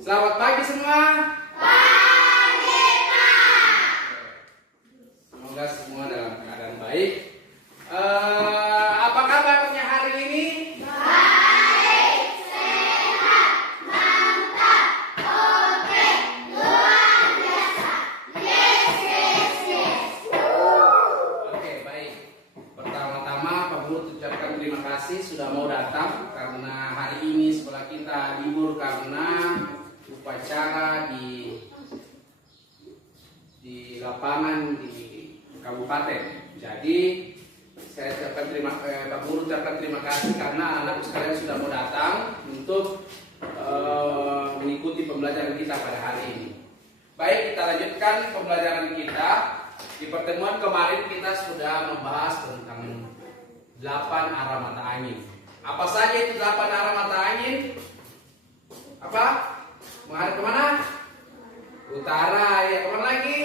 Selamat pagi semua. Pagi, Pak. Semoga semua dalam keadaan baik. Apa kabarnya hari ini? Baik, sehat, mantap, oke, luar biasa. Yes, yes, yes. Oke, baik. Pertama-tama Pak Guru ucapkan terima kasih sudah mau datang karena hari ini sekolah kita libur karena upacara di lapangan di kabupaten. Jadi saya ucapkan Pak Guru ucapkan terima kasih karena anak sekalian sudah mau datang untuk mengikuti pembelajaran kita pada hari ini. Baik, kita lanjutkan pembelajaran kita. Di pertemuan kemarin kita sudah membahas tentang 8 arah mata angin. Apa saja itu 8 arah mata angin? Apa? Mengarah kemana? Utara, ya kemana lagi?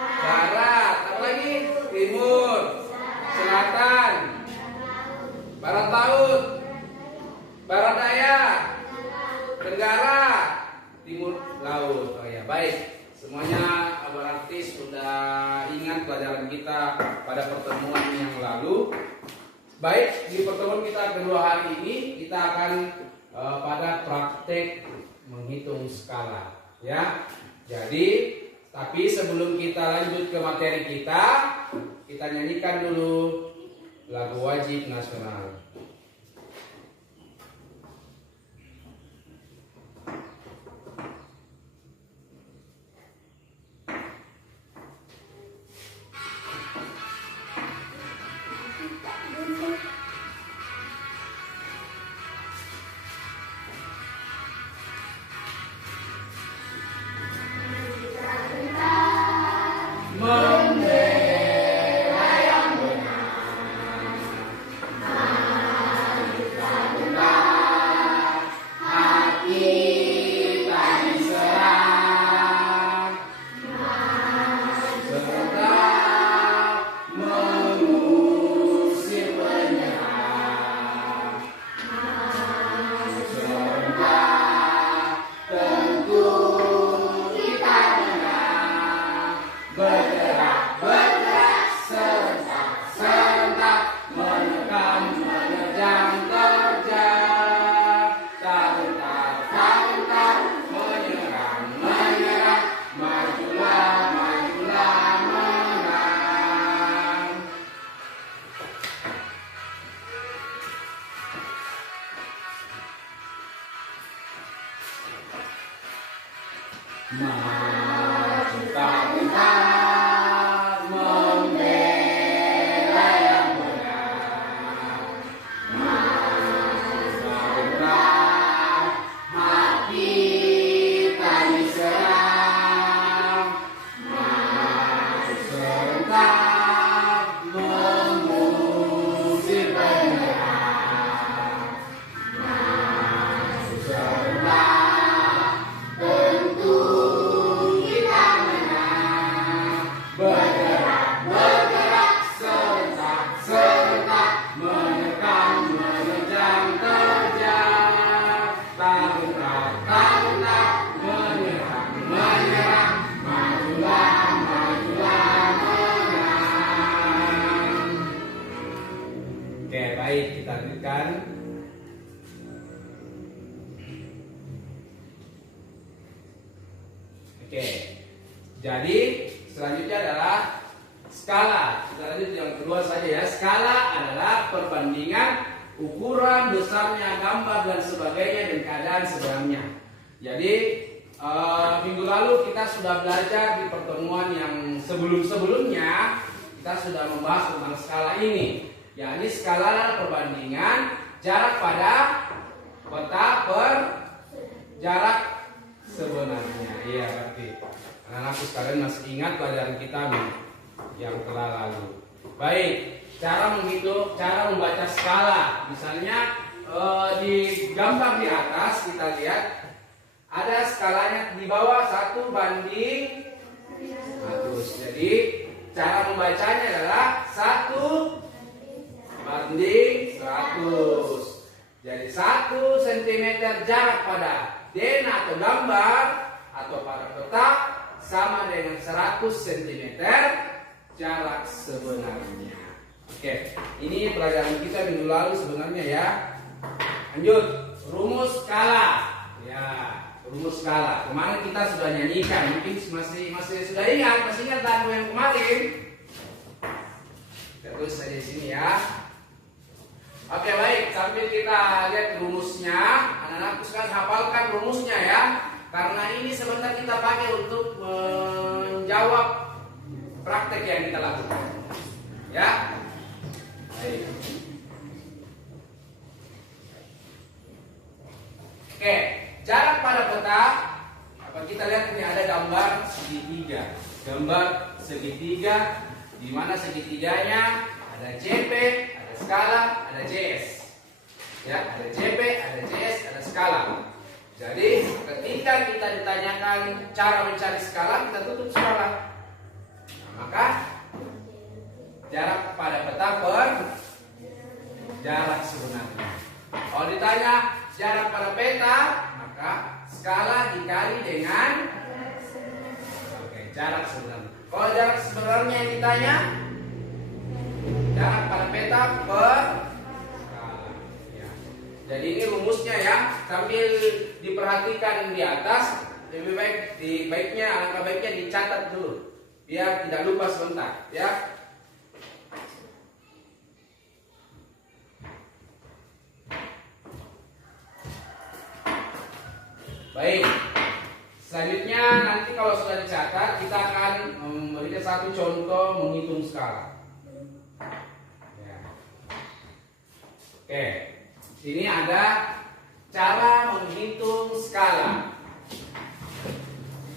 Barat, apa lagi? Timur, selatan, barat laut, barat daya, tenggara, timur laut. Oh ya, baik. Semuanya berarti sudah ingat pelajaran kita pada pertemuan yang lalu. Baik, di pertemuan kita kedua hari ini kita akan pada praktek menghitung skala, ya. Jadi, tapi sebelum kita lanjut ke materi kita nyanyikan dulu lagu wajib nasional. Oke, jadi selanjutnya adalah skala. Kita lanjut yang kedua saja ya. Skala adalah perbandingan ukuran, besarnya, gambar dan sebagainya dan keadaan sebenarnya. Jadi minggu lalu kita sudah belajar di pertemuan yang sebelum-sebelumnya kita sudah membahas tentang skala ini. Yakni skala adalah perbandingan jarak pada peta per jarak sebenarnya. Iya, berarti anak-anakku sekalian masih ingat pelajaran kita nih yang telah lalu. Baik, cara menghitung, cara membaca skala. Misalnya di gambar di atas kita lihat ada skalanya di bawah 1:100. Jadi cara membacanya adalah 1:100. Jadi 1 cm jarak pada denah atau gambar atau pada peta sama dengan 100 cm jarak sebenarnya. Oke, ini pelajaran kita minggu lalu sebenarnya ya. Lanjut, rumus skala. Ya, rumus skala. Kemarin kita sudah nyanyikan, mungkin masih sudah ingat, masih ingat lagu yang kemarin. Kita tulis saja di sini ya. Oke, baik, sambil kita lihat rumusnya, anak-anak sekarang hafalkan rumusnya ya. Karena ini sebentar kita pakai untuk menjawab praktek yang kita lakukan. Ya. Baik. Oke, jarak pada peta, apa kita lihat ini ada gambar segitiga. Gambar segitiga, di mana segitiganya ada JP, ada skala, ada JS. Ya, ada JP, ada JS, ada skala. Jadi ketika kita ditanyakan cara mencari skala, kita tutup skala. Nah, maka jarak pada peta per jarak sebenarnya. Kalau ditanya jarak pada peta, maka skala dikali dengan jarak sebenarnya. Kalau jarak sebenarnya yang ditanya, jarak pada peta per skala. Ya. Jadi ini rumusnya ya. Sambil diperhatikan di atas, lebih baik alangkah baiknya dicatat dulu, biar tidak lupa sebentar. Ya. Baik, selanjutnya nanti kalau sudah dicatat kita akan memberikan satu contoh menghitung skala. Ya. Oke, sini ada cara menghitung skala.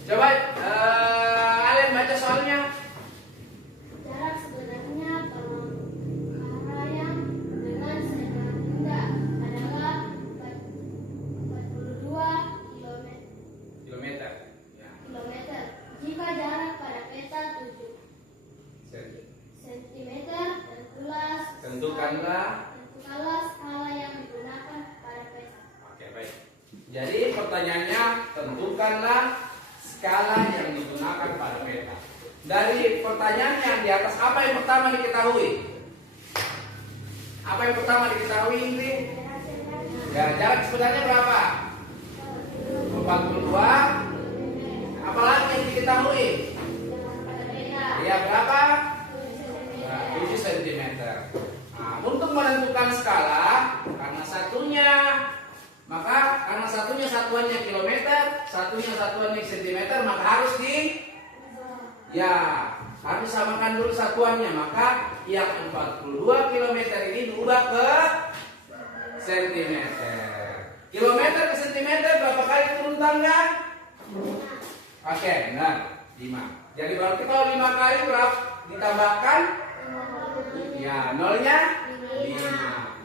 Coba kalian baca soalnya. Jarak sebenarnya kalau arah yang dengan seekor benda adalah 42 Kilometer. Ya. kilometer. Jika jarak pada peta 7 cm, tentukanlah skala yang digunakan pada peta. Oke, baik. Jadi pertanyaannya, tentukanlah skala yang digunakan pada peta. Dari pertanyaan yang di atas, apa yang pertama diketahui? Apa yang pertama diketahui ini? Ya, jarak sebenarnya berapa? 42. Apalagi yang diketahui? Ya, berapa? 7 cm. Nah, untuk menentukan skala, karena satunya satuannya kilometer, satunya satuannya cm, maka harus harus samakan dulu satuannya. Maka yang 42 km ini diubah ke cm. Kilometer ke cm berapa kali turun tangga? Oke, benar, 5. Jadi berarti kalau 5 kali berapa ditambahkan? Ya, nolnya 5.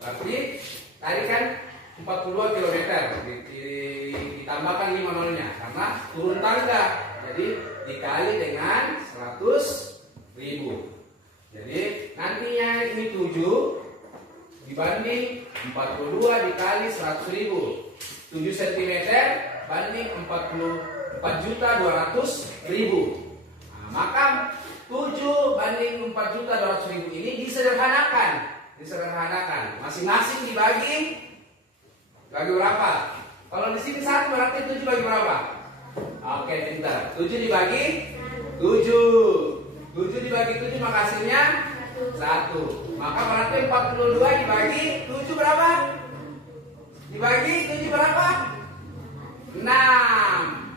Berarti tadi kan 42 km ditambahkan 5 nolnya karena turun tangga. Jadi dikali dengan 100.000. Jadi nantinya ini 7 dibanding 42 dikali 100.000. 7 cm banding 44.200.000. Nah, maka 7 banding 4.200.000 ini disederhanakan. Masing-masing dibagi berapa? Kalau di sini 1 berarti 7 bagi berapa? Oke, pintar. 7 dibagi 7. 7 dibagi 7 maka hasilnya 1. Maka berarti 42 dibagi 7 berapa? Dibagi 7 berapa? 6.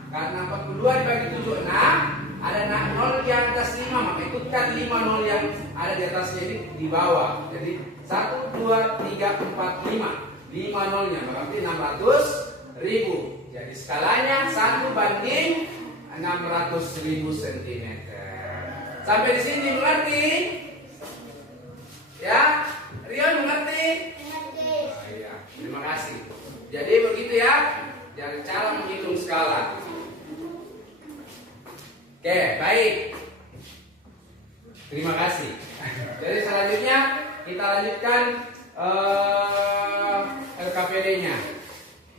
Karena 42 dibagi 7 6. Ada 0 di atas 5, maka ikutkan 5 0 yang ada di atasnya ini di bawah. Jadi 1, 2, 3, 4, 5. 5 nolnya berarti 600.000. Jadi skalanya 1 banding 600.000 cm. Sampai di sini mengerti? Ya, Rion mengerti? Oh, iya. Terima kasih. Jadi begitu ya, dari cara menghitung skala. Oke, baik. Terima kasih. Jadi selanjutnya kita lanjutkan LKPD-nya.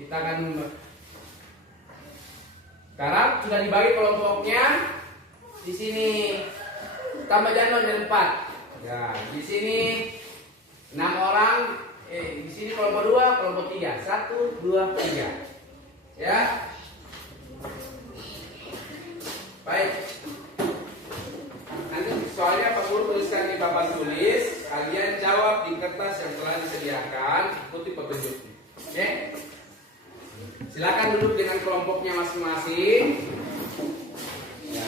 Kita akan Sekarang sudah dibagi kelompoknya. Di sini tambah jangan ada 4. Ya, di sini 6 orang. Di sini kelompok 2, kelompok 3. 1, 2, 3. Ya. Baik. Nanti soalnya Pak Guru tuliskan di papan tulis, kalian jawab di kertas yang telah disediakan, ikuti petunjuknya. Oke? Silakan duduk dengan kelompoknya masing-masing. Ya.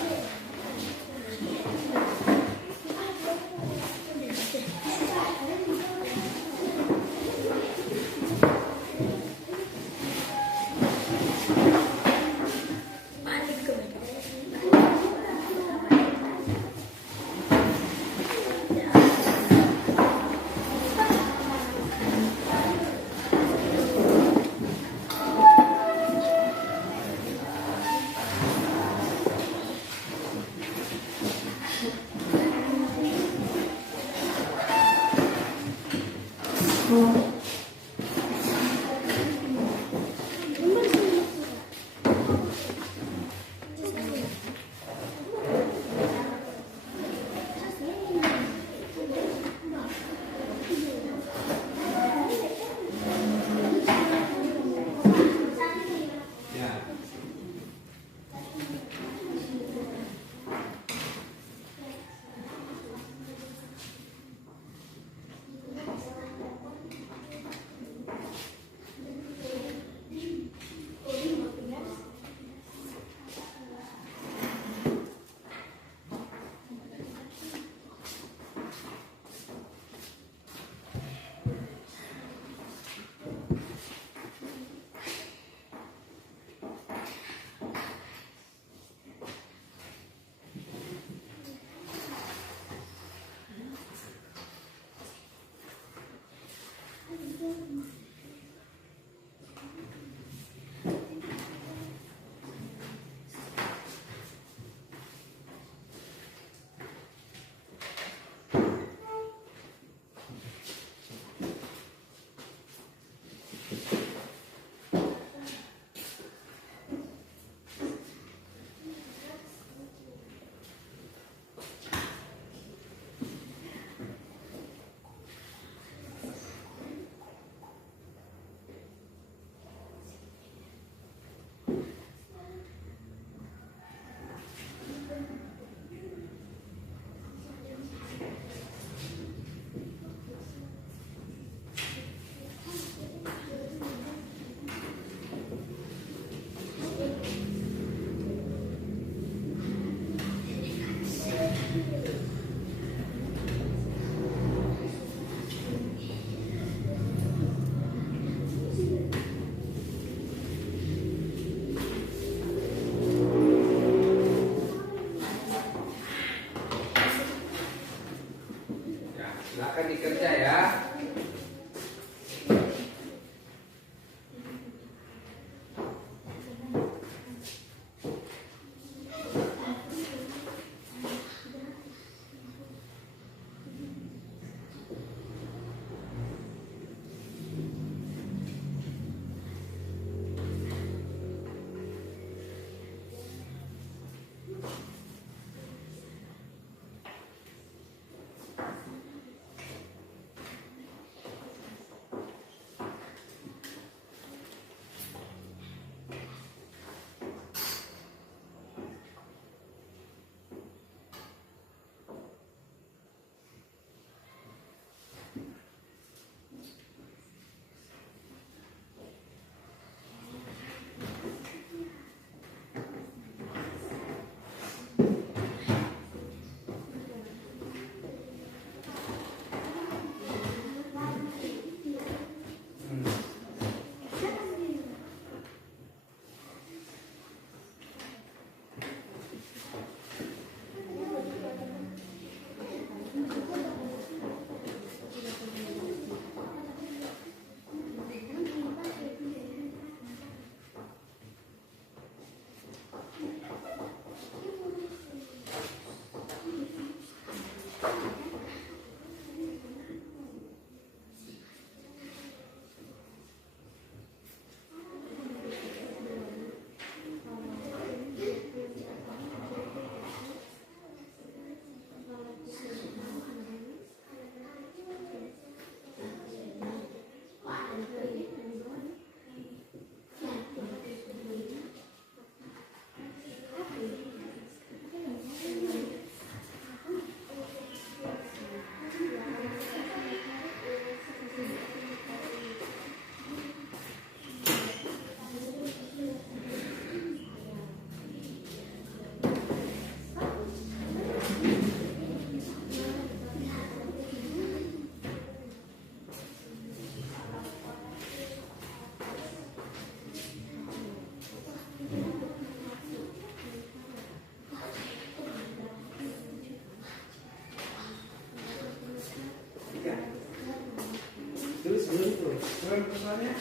soalnya.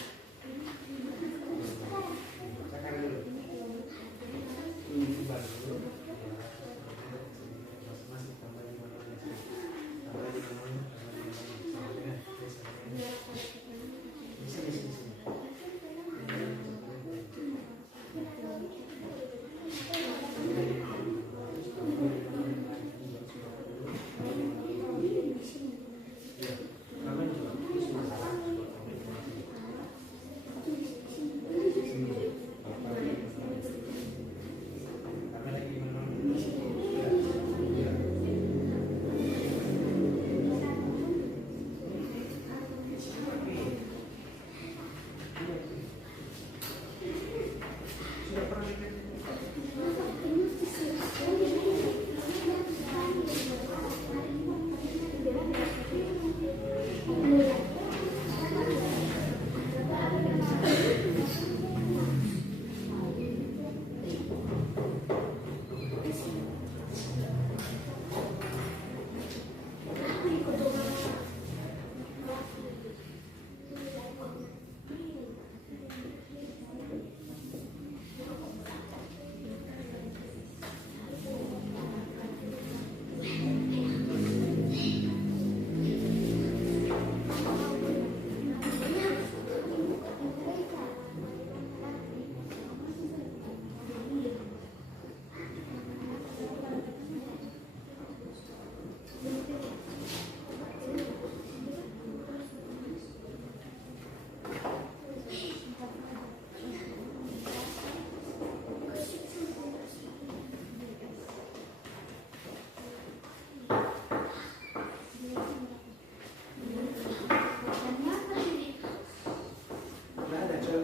Tekan dulu. Timbal dulu. Masih tambah 5 menit. Tambah 5 menit.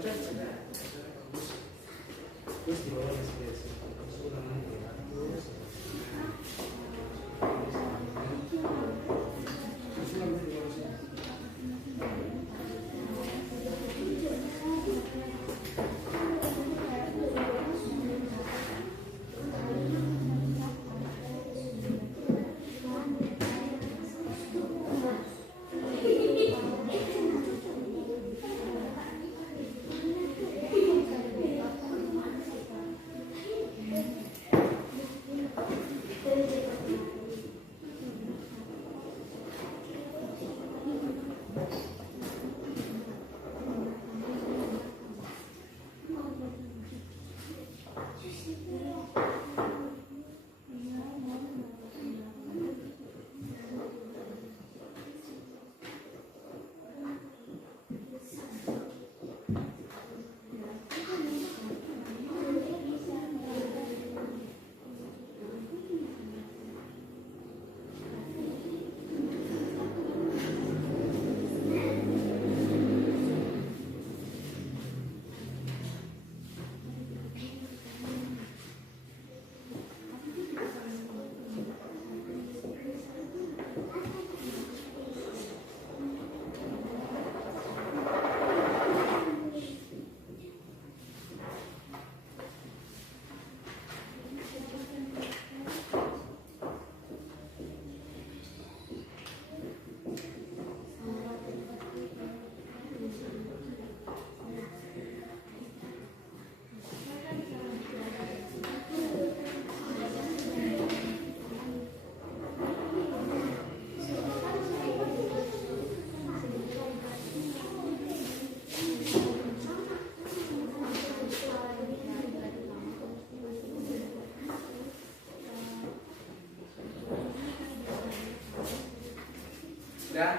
Sini. Terus di bawah deskripsi usulan terus usulan di bawah sini. Ya.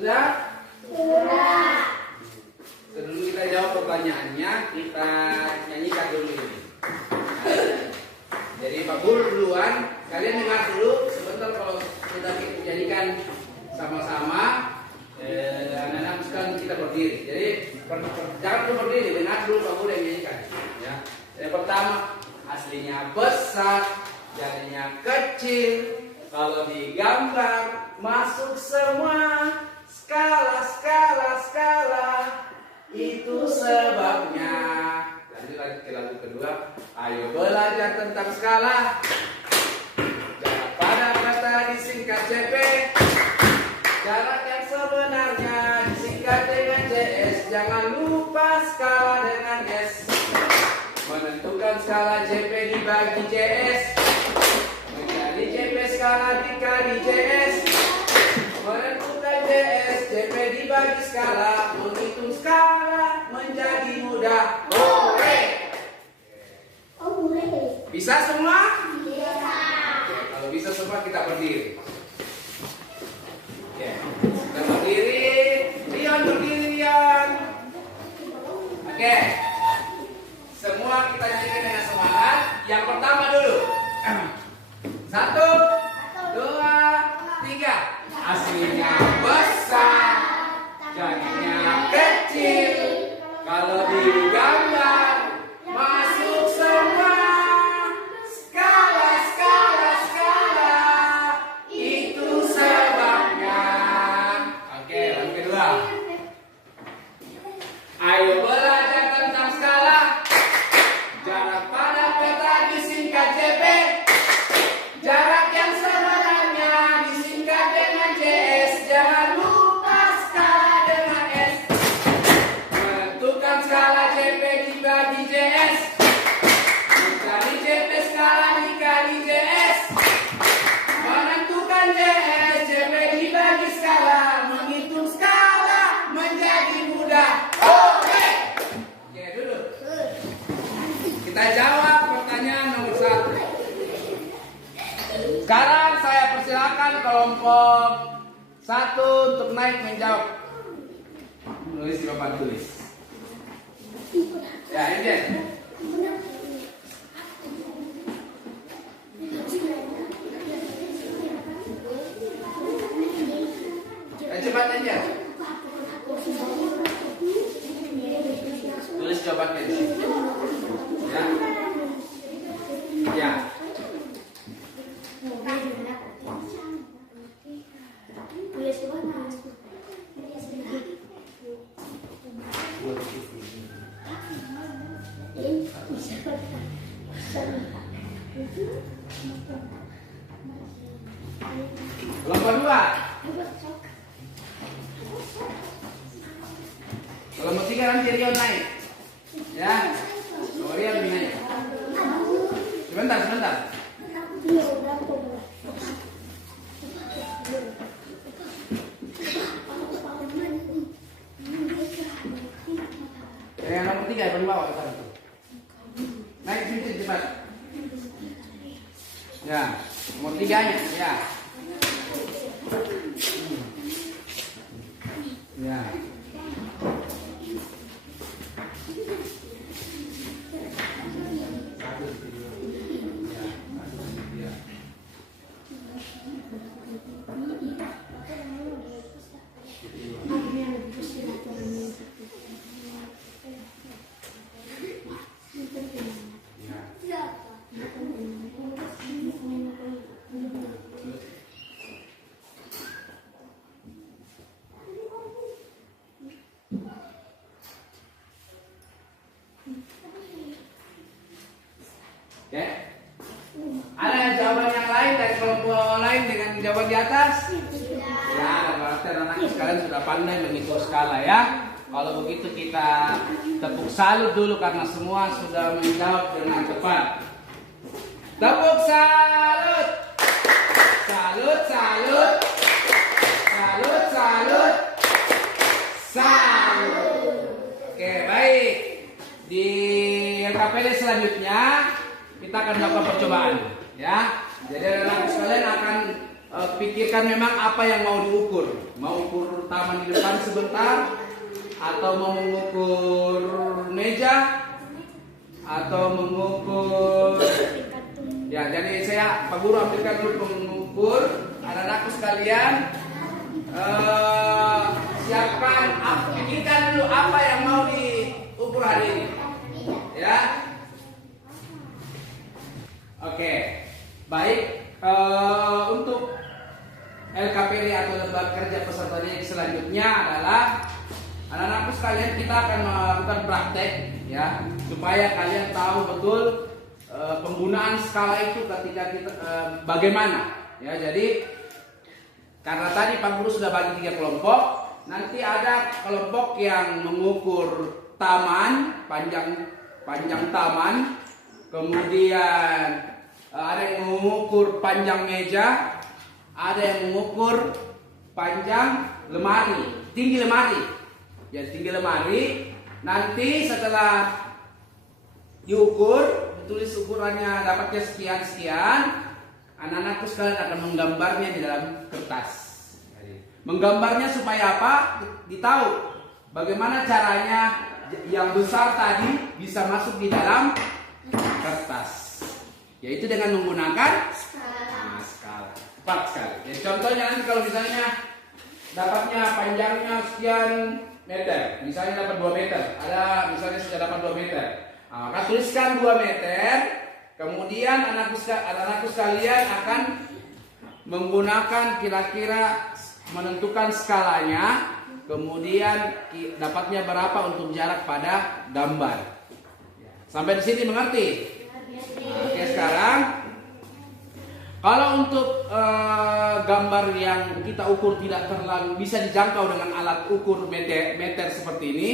Sudah? Sudah. Sebelum kita jawab pertanyaannya, kita nyanyikan dulu ini. Jadi Pak Guru duluan, kalian dengar dulu sebentar kalau sudah kita nyanyikan sama-sama. Anak-anak sekalian kita berdiri. Jadi jangan dulu berdiri, dengar dulu Pak Guru yang nyanyikan. Ya. Yang pertama, aslinya besar, jadinya kecil. Kalau digambar masuk semua. Skala, skala, skala, itu sebabnya. Lanjut ke lagu kedua. Ayo belajar tentang skala. Jarak pada kata disingkat CP. Jarak yang sebenarnya disingkat dengan CS. Jangan lupa skala dengan S. Menentukan skala JP dibagi JS. Menjadi JP skala dikali JS. Menentukan JS, JP dibagi skala, menghitung skala menjadi mudah. Hore! Bisa semua? Bisa. Kalau bisa semua kita berdiri. Oke, kita berdiri. Rion berdiri, Rion. Oke. Semua kita nyanyikan dengan semangat. Yang pertama dulu. 1, 2, 3. Aslinya besar, jadinya kecil. Kalau digambar masuk semua. Skala, skala, skala, itu sebabnya. Oke, lagu kedua. Ayo belajar tentang skala. Jarak pada peta disingkat JP. Jarak yang sebenarnya disingkat dengan JS. 1 untuk naik menjawab. Nulis di papan tulis. Ya, ini dia. Cepat aja. Tulis jawabannya di sini. Ya. Ya. Kelompok 2. Kelompok 3 nanti Rion naik. Ya. Rion naik. Sebentar. Yang nomor 3 yang bawah sekarang tuh. Naik sedikit cepat. Ya, nomor 3-nya, ya. Ya. Oke. Ada jawaban yang lain dari kelompok lain dengan jawaban di atas? Ya, berarti anak sekalian sudah pandai menghitung skala ya. Kalau begitu kita tepuk salut dulu karena semua sudah menjawab dengan tepat. Tepuk salut. Salut. Oke, baik. Di KPD selanjutnya kita akan melakukan percobaan, ya. Jadi anak sekalian akan pikirkan memang apa yang mau diukur. Mau ukur taman di depan sebentar, atau mau mengukur meja, atau mengukur. Ya, jadi saya Pak Guru ambilkan dulu mengukur. Anak-anakku sekalian, siapkan, pikirkan dulu apa yang mau diukur hari ini, ya. Oke, baik. Untuk LKPD atau lembaga kerja peserta didik selanjutnya adalah anak-anakku sekalian, kita akan melakukan praktek, ya, supaya kalian tahu betul penggunaan skala itu ketika kita bagaimana, ya. Jadi karena tadi Pak Guru sudah bagi 3 kelompok, nanti ada kelompok yang mengukur taman, panjang taman. Kemudian ada yang mengukur panjang meja, ada yang mengukur panjang lemari, tinggi lemari. Ya, tinggi lemari. Nanti setelah diukur, ditulis ukurannya dapatnya sekian, anak-anakku sekalian akan menggambarnya di dalam kertas. Menggambarnya supaya apa? Ditahu bagaimana caranya yang besar tadi bisa masuk di dalam kertas, yaitu dengan menggunakan skala. Tepat sekali. Jadi contohnya nanti kalau misalnya dapatnya panjangnya sekian meter, misalnya dapat 2 meter, ada misalnya sudah dapat 2 meter, maka tuliskan 2 meter. Kemudian anak-anakku sekalian akan menggunakan kira-kira menentukan skalanya, kemudian dapatnya berapa untuk jarak pada gambar. Sampai di sini mengerti? Oke, sekarang kalau untuk gambar yang kita ukur tidak terlalu bisa dijangkau dengan alat ukur meter seperti ini,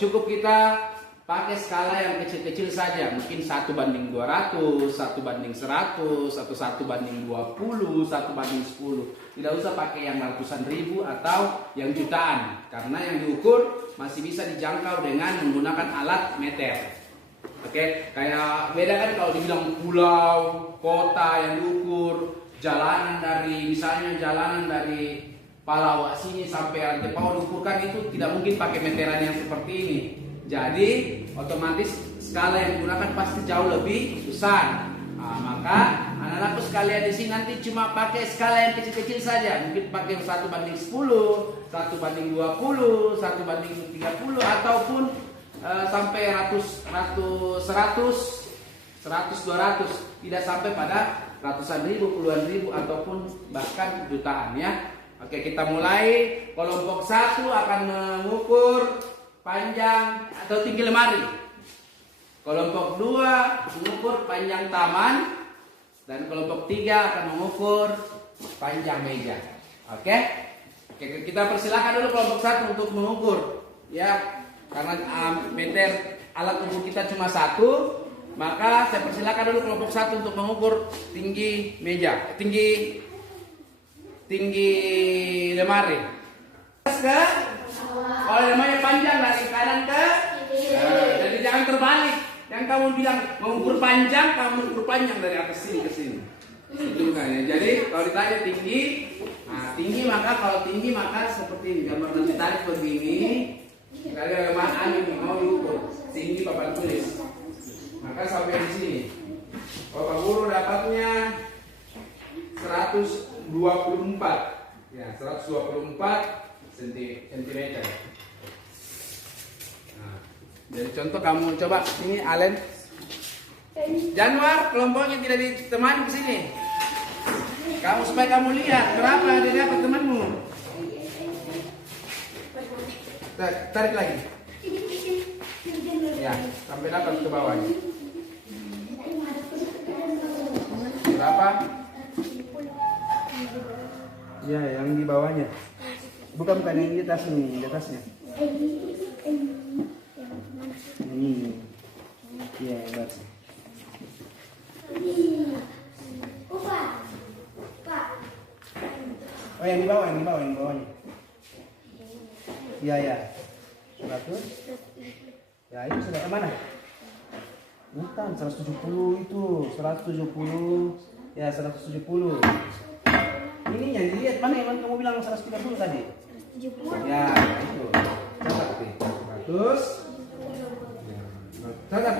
cukup kita pakai skala yang kecil-kecil saja, mungkin 1:200, 1:100, atau 1:20, 1:10. Tidak usah pakai yang ratusan ribu atau yang jutaan, karena yang diukur masih bisa dijangkau dengan menggunakan alat meter. Oke, kayak beda kan kalau dibilang pulau, kota yang diukur, jalanan dari misalnya jalanan dari palawak sini sampai rantai bawah diukurkan itu tidak mungkin pakai meteran yang seperti ini. Jadi otomatis skala yang digunakan pasti jauh lebih besar. Nah, maka anak-anakku sekalian di sini nanti cuma pakai skala yang kecil-kecil saja. Mungkin pakai 1:10, 1:20, 1:30 ataupun sampai 100, 200, tidak sampai pada ratusan ribu, puluhan ribu ataupun bahkan jutaan ya. Oke, kita mulai. Kelompok 1 akan mengukur panjang atau tinggi lemari. Kelompok 2 mengukur panjang taman dan kelompok 3 akan mengukur panjang meja. Oke? Oke, kita persilakan dulu kelompok 1 untuk mengukur ya. Karena meter alat ukur kita cuma 1. Maka saya persilakan dulu kelompok 1 untuk mengukur tinggi meja, tinggi lemari. Kalau lemari panjang dari kanan ke, jadi jangan terbalik. Yang kamu bilang mengukur panjang, kamu ukur panjang dari atas sini ke sini. Itu kan ya. Jadi kalau ditanya tinggi, tinggi maka seperti ini. Gambar nanti tarik begini. Dari lemari ini mau diukur tinggi papan tulis. Maka sampai di sini, Bapak Guru dapatnya 124, ya 124 cm. Nah, jadi contoh kamu coba ini Alen, Januar kelompoknya tidak ditemani ke sini. Kamu supaya kamu lihat berapa dia dapat temanmu. Tarik lagi. Ya, sampai dapat ke bawahnya. Berapa? Ya, yang di bawahnya. Bukan yang di atas ini, di atasnya. Ini. Ya, bagus. Oh, yang di bawahnya. Ya. 100. Ya, itu sudah kemana? Bukan, 170 itu. 170. Ya, 170. Ini yang dilihat mana yang kamu bilang 130 tadi? 170. Ya, itu. Catat nih. 100. Ya, catat.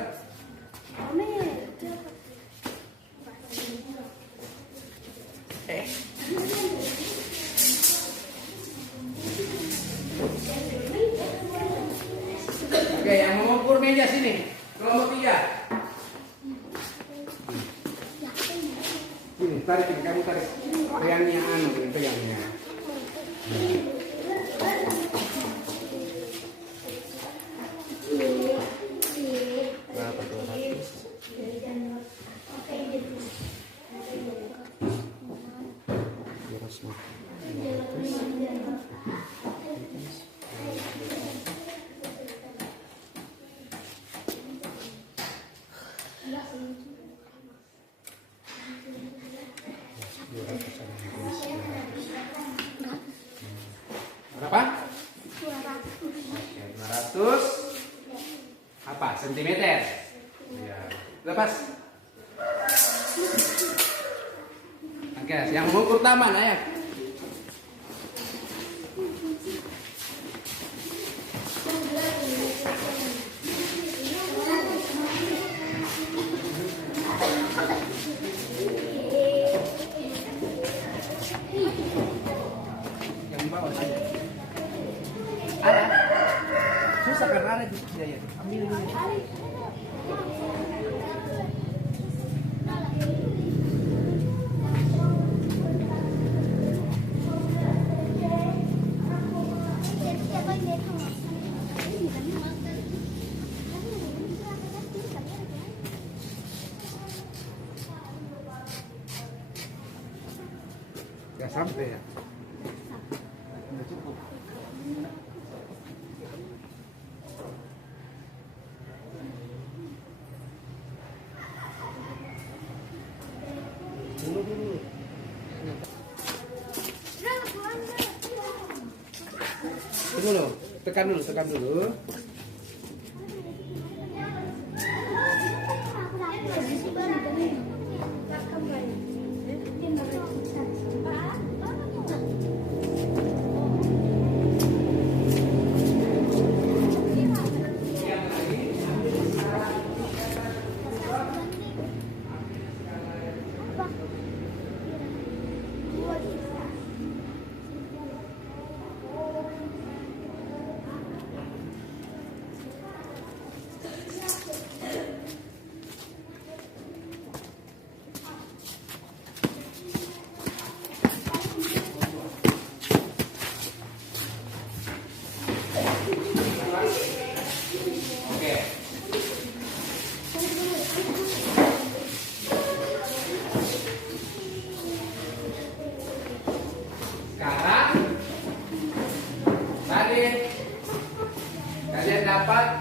Oke, yang mengukur meja sini. Kelompok 3. Sini, tarik ini, kamu tarik. Pegangnya pegangnya. Berapa tuh? 500 apa? Sentimeter. Ya. Lepas. Oke, yang mengukur taman ya. Yang bawah saja. Ada. Susah karena ada di sini ya. Ambil dulu. Gak sampai ya. Udah cukup. Tunggu dulu, tekan dulu. dapat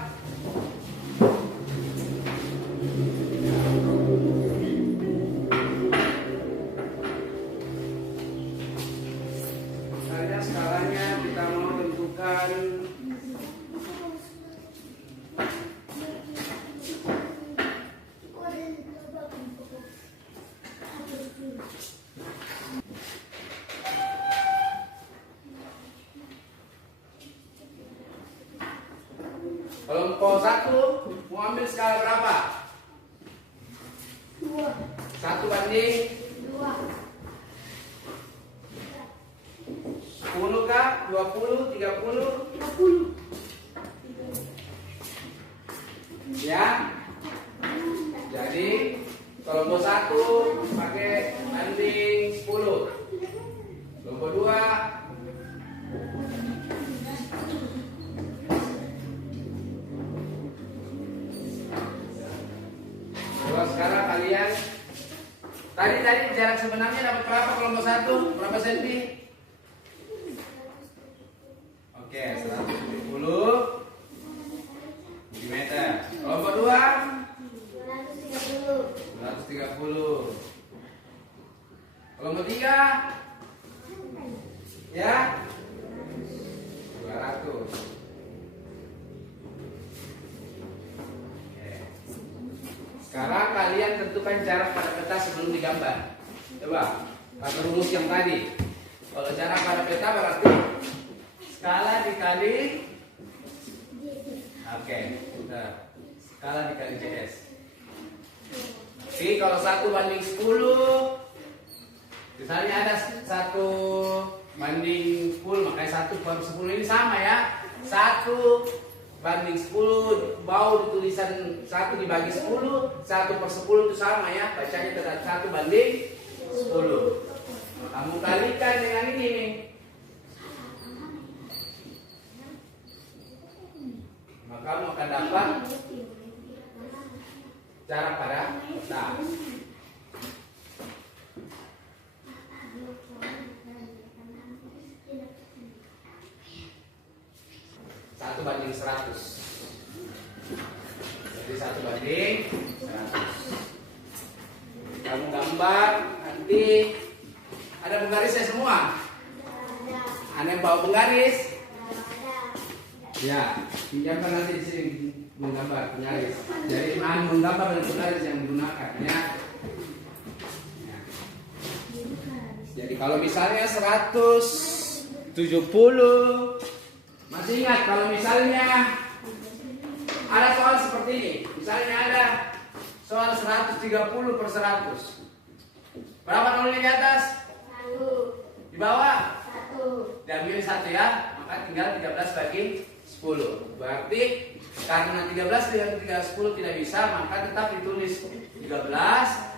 skalanya kita mau tentukan kelompok 1 mau ambil skala berapa? 2. 1 banding 2. 10 kah? 20? 30? 30. Ya. Jadi kelompok 1 pakai banding 10. Kelompok 2 sekarang kalian tadi jarak sebenarnya dapat berapa kelompok 1? Berapa senti? Oke, 170 mm. Kelompok 2 230. Kelompok 3 ya 200. Sekarang kalian tentukan jarak pada peta sebelum digambar. Coba pakai rumus yang tadi. Kalau jarak pada peta berarti skala dikali skala dikali JS. Oke, kalau 1 banding 10, misalnya ada 1 banding 10, makanya 1/10 ini sama ya. 1 banding 10, bawah tulisan 1 dibagi 10, 1/10 itu sama ya, bacanya tetap 1 banding 10. Kamu kalikan dengan ini nih. Maka kamu akan dapat jarak pada peta. 1 banding 100. Jadi 1 banding 100. Kamu gambar, nanti ada penggarisnya semua. Ada yang bawa penggaris? Ya, pinjamkan nanti di sini menggambar penggaris. Jadi menggambar dengan penggaris yang digunakan ya. Jadi kalau misalnya 170, masih ingat kalau misalnya ada soal seperti ini, misalnya ada soal 130/100, berapa nolnya di atas? 1. Di bawah? 1. Diambil 1 ya, maka tinggal 13 bagi 10. Berarti karena 13 dengan 10 tidak bisa, maka tetap ditulis 13,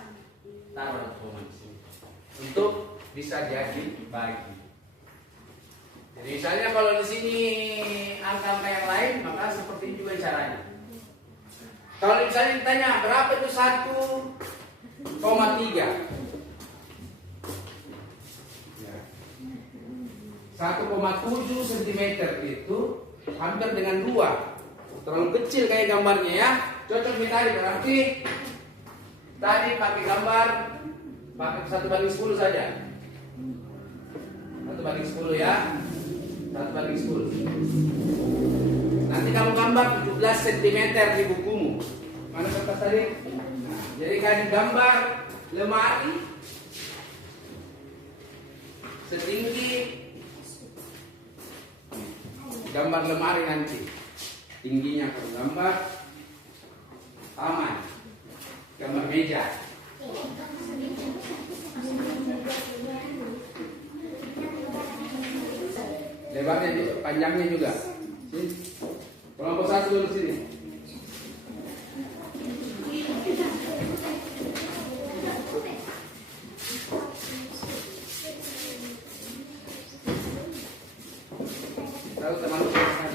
taruh koma di sini untuk bisa jadi bagi. Jadi misalnya kalau di sini angka-angka yang lain, maka seperti ini juga caranya. Kalau misalnya ditanya berapa itu 1,3, 1,7 cm itu hampir dengan 2. Terlalu kecil kayak gambarnya ya. Cocok nih tadi, berarti tadi pakai gambar pakai 1 banding 10 saja. 1 banding 10 ya. 1 banding 10. Nanti kamu gambar 17 cm di bukumu. Mana kertas tadi? Nah, jadi kalian gambar lemari setinggi gambar lemari nanti. Tingginya kalau gambar taman, gambar meja. Lebarnya juga, panjangnya juga. Sini. Kelompok 1 dulu sini. Lalu teman-teman sana.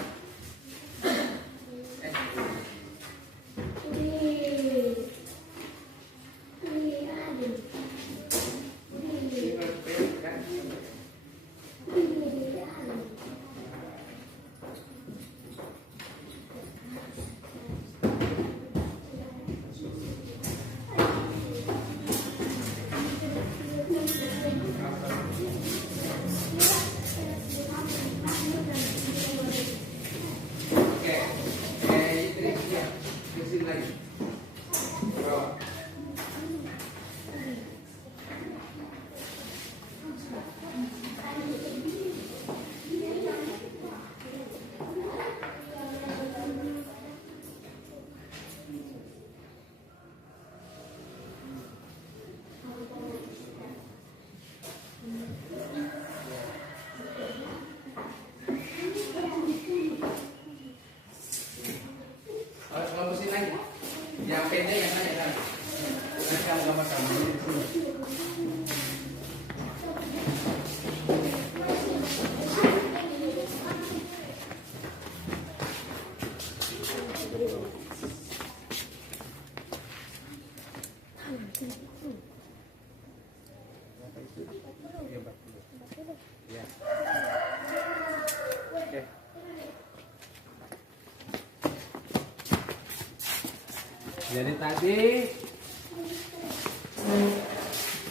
Jadi tadi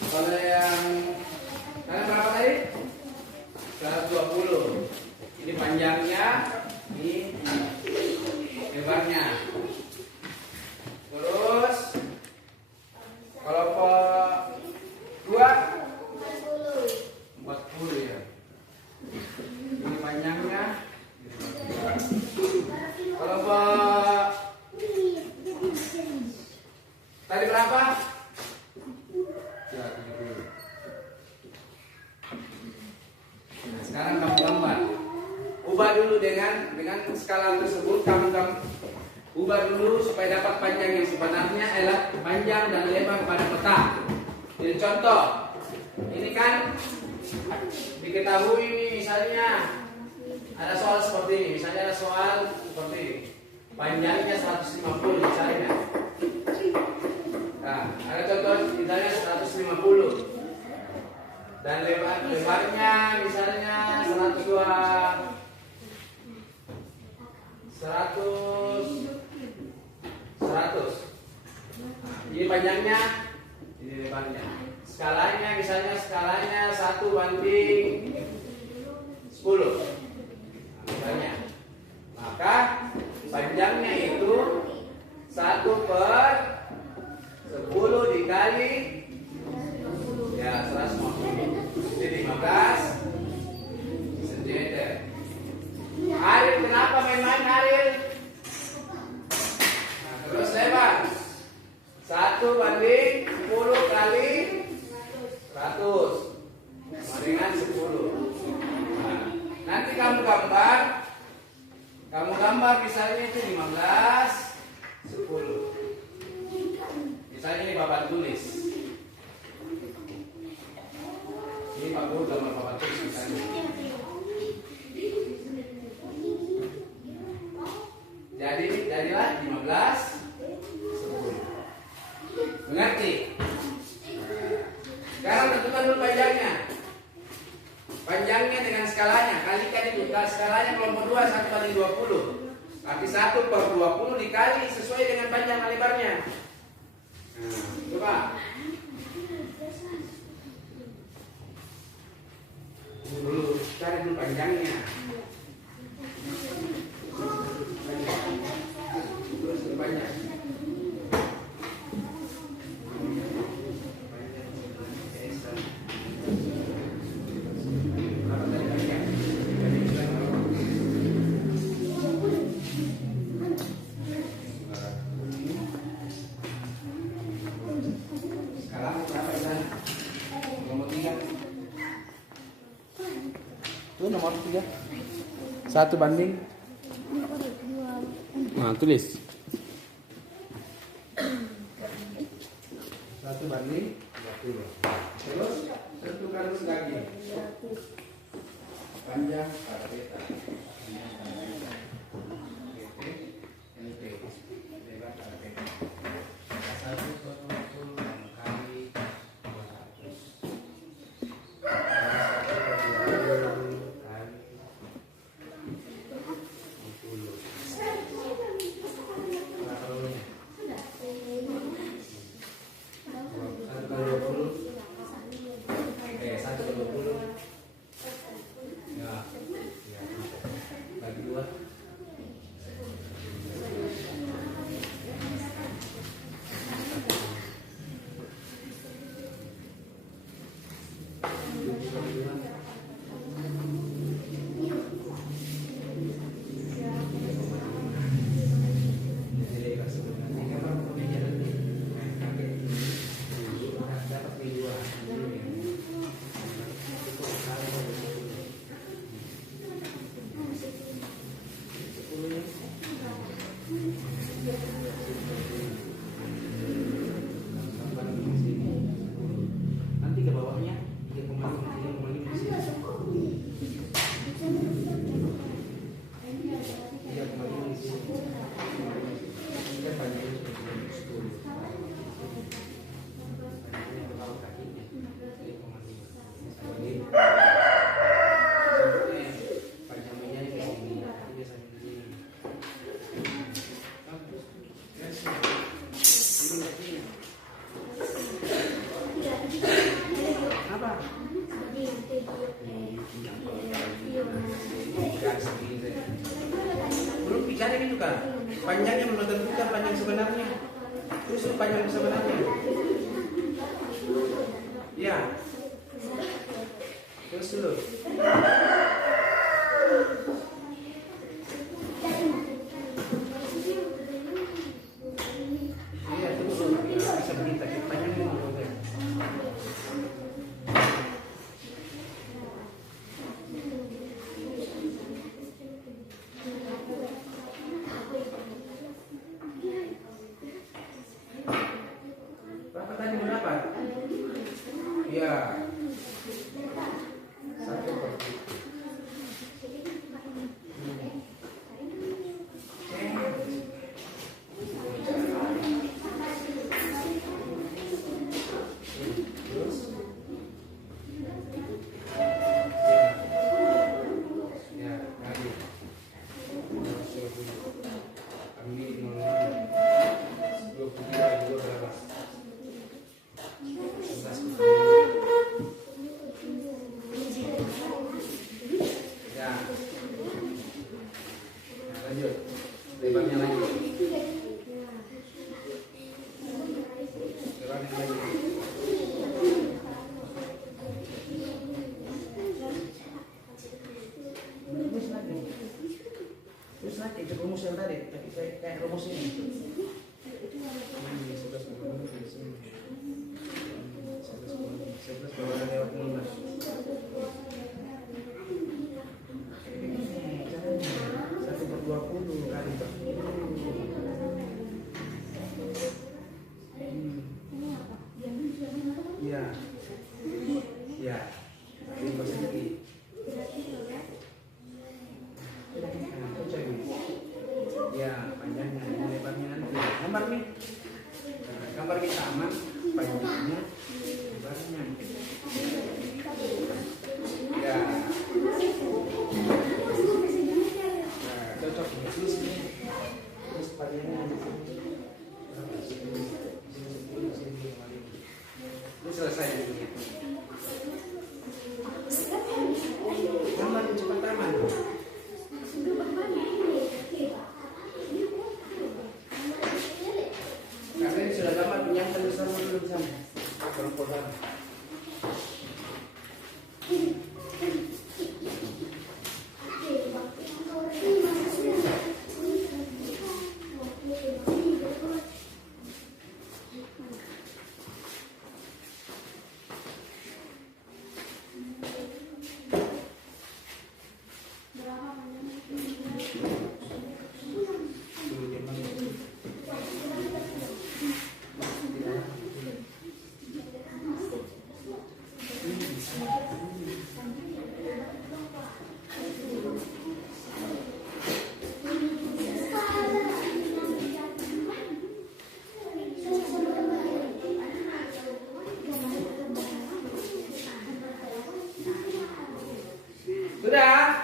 kalau yang kalian berapa tadi? 120. Ini panjangnya, ini lebarnya. Terus kalau dua 40 ya. Ini panjangnya. Kalau tadi berapa? Ya, 70. Nah, sekarang kamu gambar. Ubah dulu dengan skala tersebut, kamu ubah dulu supaya dapat panjang yang sebenarnya adalah panjang dan lebar pada peta. Jadi contoh, ini kan diketahui ini misalnya ada soal seperti ini, misalnya ada soal seperti ini, panjangnya 150 misalnya. Nah, ada contoh misalnya 150 dan lebarnya misalnya 100. Ini panjangnya, ini lebarnya. Skalanya misalnya 1:10. Misalnya. Maka panjangnya itu 1/10 dikali ya 150. Jadi 15 cm. Ariel, kenapa main-main Ariel? Nah, terus lebar 1/10 kali 100 sama dengan 10. Nah, nanti kamu gambar misalnya itu 15 10. Misalnya ini papan tulis. Ini Pak Guru gambar papan tulis misalnya. Jadilah 15 10. Mengerti? Sekarang tentukan dulu panjangnya. Panjangnya dengan skalanya. Kalikan itu. Skalanya kelompok 2 1/20. Arti 1/20 dikali sesuai dengan panjang dan lebarnya. Nah, coba. Dulu cari dulu panjangnya. Terus banyak. Sekarang berapa ya? Nomor 3. Itu nomor 3. 1 banding. Nah, tulis 1 banding 20. Terus tentukan lagi panjang pada peta. Lebar pada peta. 1/20 kali 200. 1/20 kali 20. Ya, Garis segini saja. Belum bicara gitu kan. Panjangnya belum tentukan panjang sebenarnya. Terus panjang sebenarnya. Ya. Terus dulu. Iya, terus dulu. Bisa begini tapi panjangnya belum. Berapa tadi berapa? Iya. Satu per. Terus. Ya, tadi. Ambil 23 berapa? Ya. Nah, lanjut. Lebarnya lagi. Lebarnya lagi. Terus nanti itu rumus yang tadi, tapi kayak rumus ini. Satu per 20 kali per. Iya. Iya. Ini bahasa lagi. Ya, panjangnya, lebarnya nanti. Gambar nih. Nah, gambar kita aman, panjangnya, lebarnya. Ya. Nah, cocok terus nih. Terus panjangnya. Ini selesai ini. Gambar cepat aman. Karena ini sudah dapat menyangkal bersama belum sama perempuan. Sudah?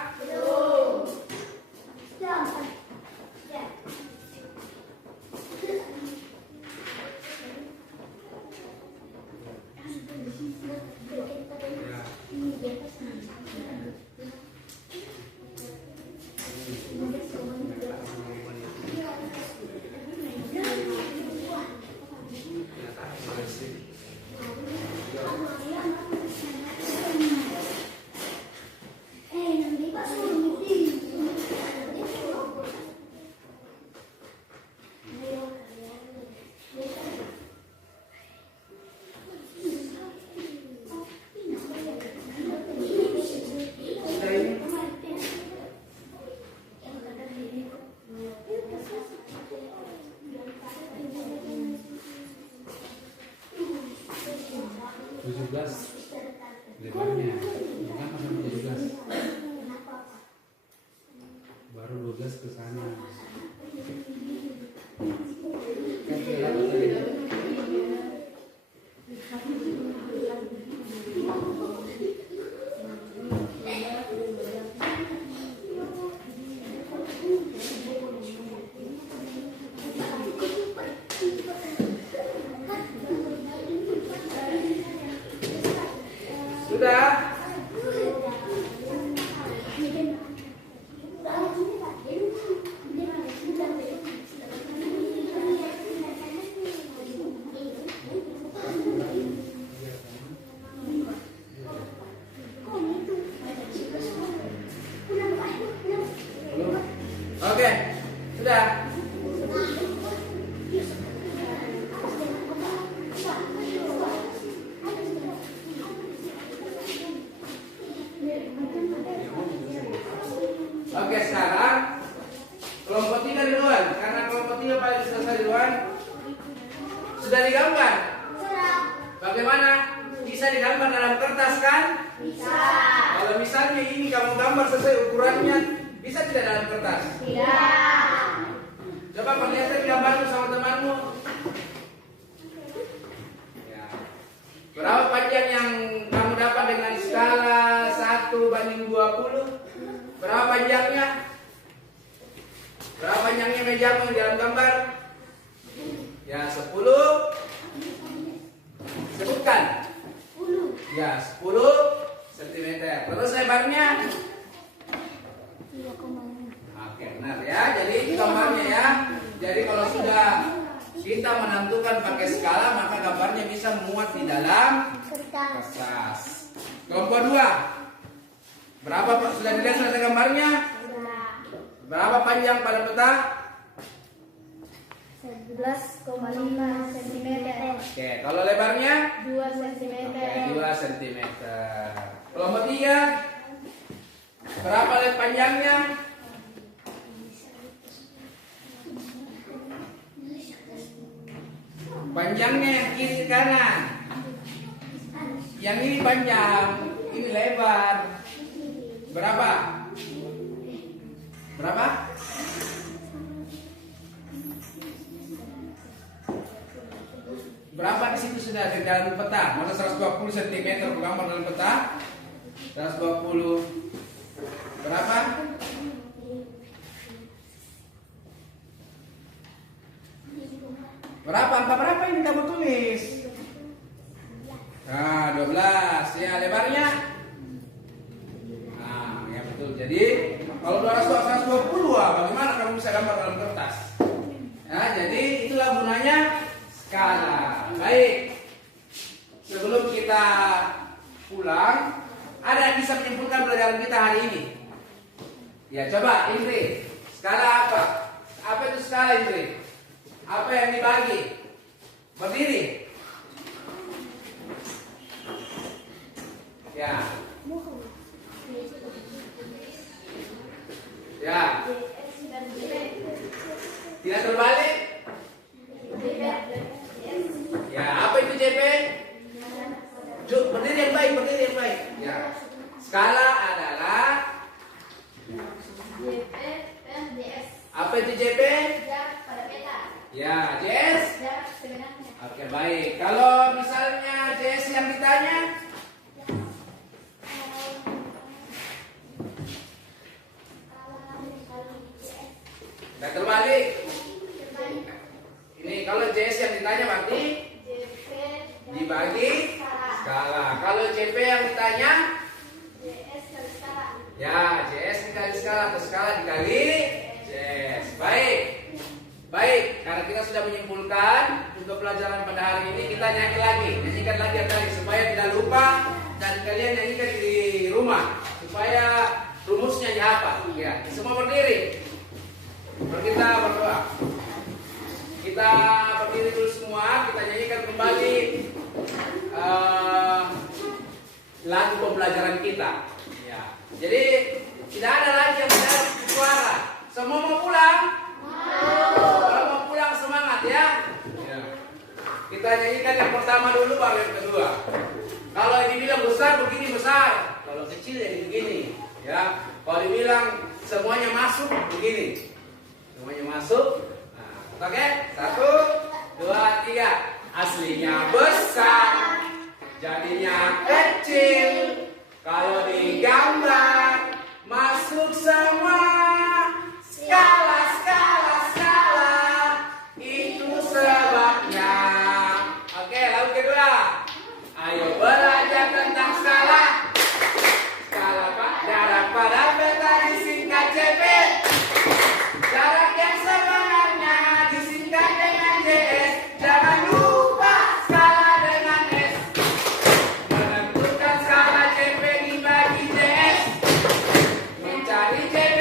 Lebarnya, bukan pasang 17. Baru 12 ke sana. Kan kelihatan tadi. Sudah? Oke, sudah. Oke, sekarang kelompok 3 duluan. Karena kelompok 3 paling selesai duluan. Sudah digambar? Bagaimana? Bisa digambar dalam kertas kan? Bisa. Kalau misalnya ini kamu gambar sesuai ukurannya, bisa tidak dalam kertas? Tidak. Coba perlihatkan gambarmu sama temanmu. Ya. Berapa panjang yang kamu dapat dengan skala 1:20? Berapa panjangnya? Berapa panjangnya mejamu di dalam gambar? Ya, 10. Sebutkan. 10. Ya, 10 cm. Terus lebarnya? 3,5. Oke, benar ya. Jadi gambarnya ya. Jadi kalau sudah kita menentukan pakai skala, maka gambarnya bisa muat di dalam Kertas. kertas. Kelompok 2. Berapa Pak? Sudah dilihat selesai gambarnya? Berapa panjang pada peta? 11,5 cm. Oke, kalau lebarnya? 2 cm. Oke, 2 cm. Kelompok 3. Berapa led panjangnya? Panjangnya yang kiri ke kanan. Yang ini panjang, ini lebar. Berapa? Berapa? Berapa di situ sudah di dalam peta? Mana 120 cm gambar dalam peta? 120. Berapa? Berapa? Angka berapa ini kamu tulis? Nah, 12. Ya, lebarnya? Nah, ya betul. Jadi, kalau 220, bagaimana kamu bisa gambar dalam kertas? Ya, jadi itulah gunanya skala. Baik. Sebelum kita pulang, ada yang bisa menyimpulkan pelajaran kita hari ini? Ya, coba Indri. Skala apa? Apa itu skala, Indri? Apa yang dibagi? Berdiri. Ya. Ya. Tidak terbalik? Ya, apa itu JP? Berdiri yang baik, berdiri yang baik. Ya. Skala adalah JP dan JS. apa itu JP? Jarak pada peta. Ya, JS. Jarak sebenarnya. Oke, baik. Kalau misalnya JS yang ditanya, tidak terbalik. Ini kalau JS yang ditanya berarti JP dan dibagi skala. Kalau JP yang ditanya, JS kali skala. ya JS dikali skala atau skala dikali JS. Baik. Baik, karena kita sudah menyimpulkan untuk pelajaran pada hari ini, kita nyanyikan lagi supaya tidak lupa dan kalian nyanyikan di rumah supaya rumusnya ya apa? Ya, semua berdiri. Kita berdoa. Kita berdiri dulu semua, kita nyanyikan kembali lagu pembelajaran kita. Ya. Jadi tidak ada lagi yang tidak suara. Semua mau pulang? Kalau mau pulang semangat ya. Ya. Kita nyanyikan yang pertama dulu baru yang kedua. Kalau dibilang besar begini besar, kalau kecil ya begini. Ya. Kalau dibilang semuanya masuk begini. Semuanya masuk. Nah, oke? 1, 2, 3. Aslinya besar, jadinya kecil. Kalau digambar masuk semua. Skala, skala, skala. Itu sebabnya. Oke, lalu kedua. Ayo belajar tentang skala. Skala apa? Jarak pada peta disingkat JP. Jarak yang sebenarnya disingkat dengan JS. Jangan lupa skala dengan S. Menentukan skala JP dibagi JS. Mencari JP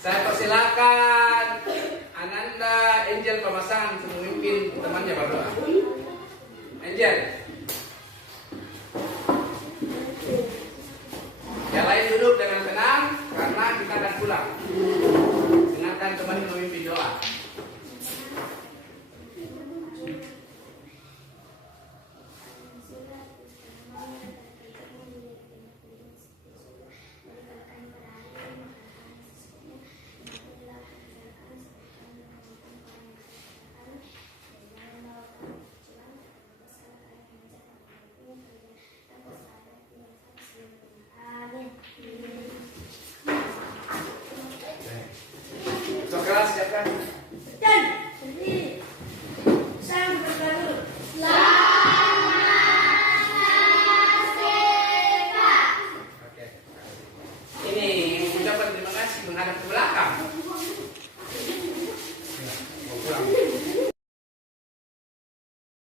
Saya persilakan Ananda Angel pemasangan memimpin temannya berdoa. Angel. Yang lain duduk dengan tenang karena kita akan pulang.